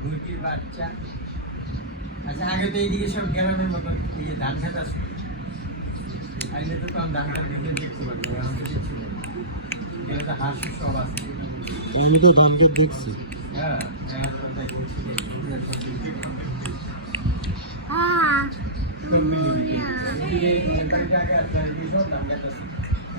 মুরগির বাচ্চা। আচ্ছা আগে তো এইদিকে সব গ্রামের মতো এই যে ধান খেত আছে। আগে তো তখন ধান খেত দেখে দেখতে পারব এখন তো দেখছি না। তো হাঁস সব আছে। আমি তো ধান ক্ষেত দেখছি। হ্যাঁ এখন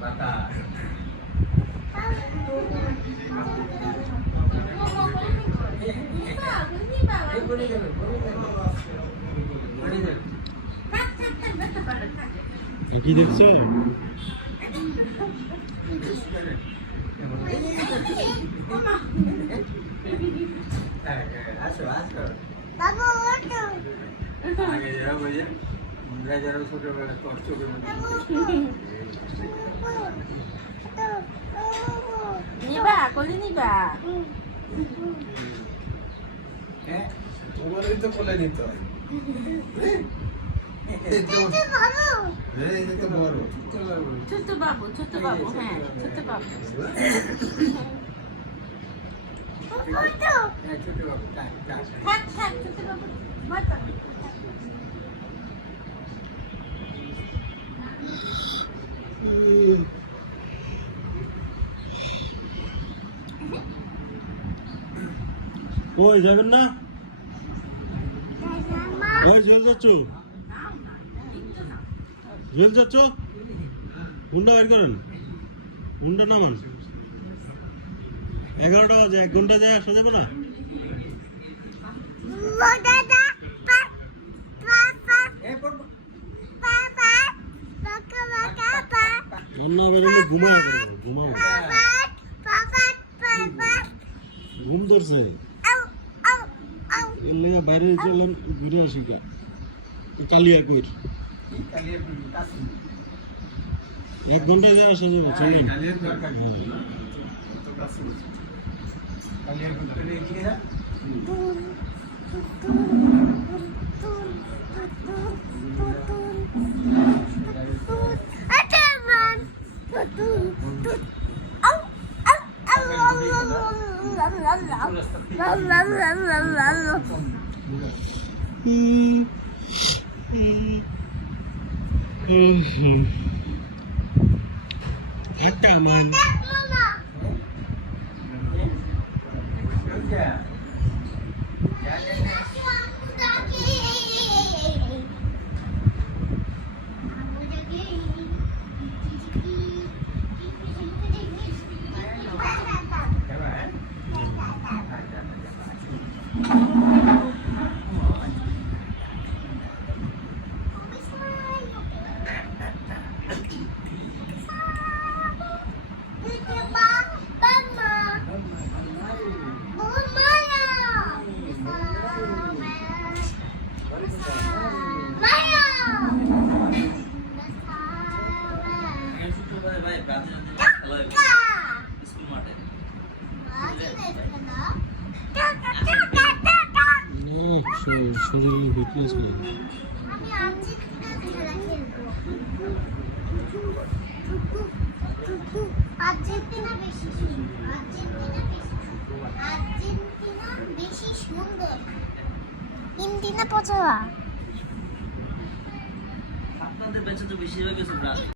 বাতাস কি দেখছ? আসো আসো বাবু ওঠো। আগে যারা বোঝে আমরা যারা ছোটবেলা কষ্ট করে নিবা কলি নিবা। তোমারই তো কোলে নিতে হয়। ছোট বাবু। ছোট বাবু হ্যাঁ ছোট বাবু। হ্যাঁ ছোট বাবু ছোট বাবু ওই যাবেন না? ওই জুয়েল যাচ্ছ? জুয়েল যাচ্ছ? হুন্ডা বের করেন। হুন্ডা নামান। এগারোটা বাজে, এক ঘণ্টা যায়, আসা যাবে না? রান্না বেরোলে ঘুমায় ঘুমাও ঘুম ধরছে। এর লেগে বাইরে চলেন ঘুরে আসি গা। কালিয়া কইর কালিয়ে কাছে এক ঘন্টায় যায় আসা যাবে চলেন কালিয়ার দরকার নেই। হ্যাঁ। আর্জেন্টিনা বেশি সুন্দর ইন্ডিনা পচা আপনাদের বেঁচে তো বেশিরভাগ কিছু ব্রাজিল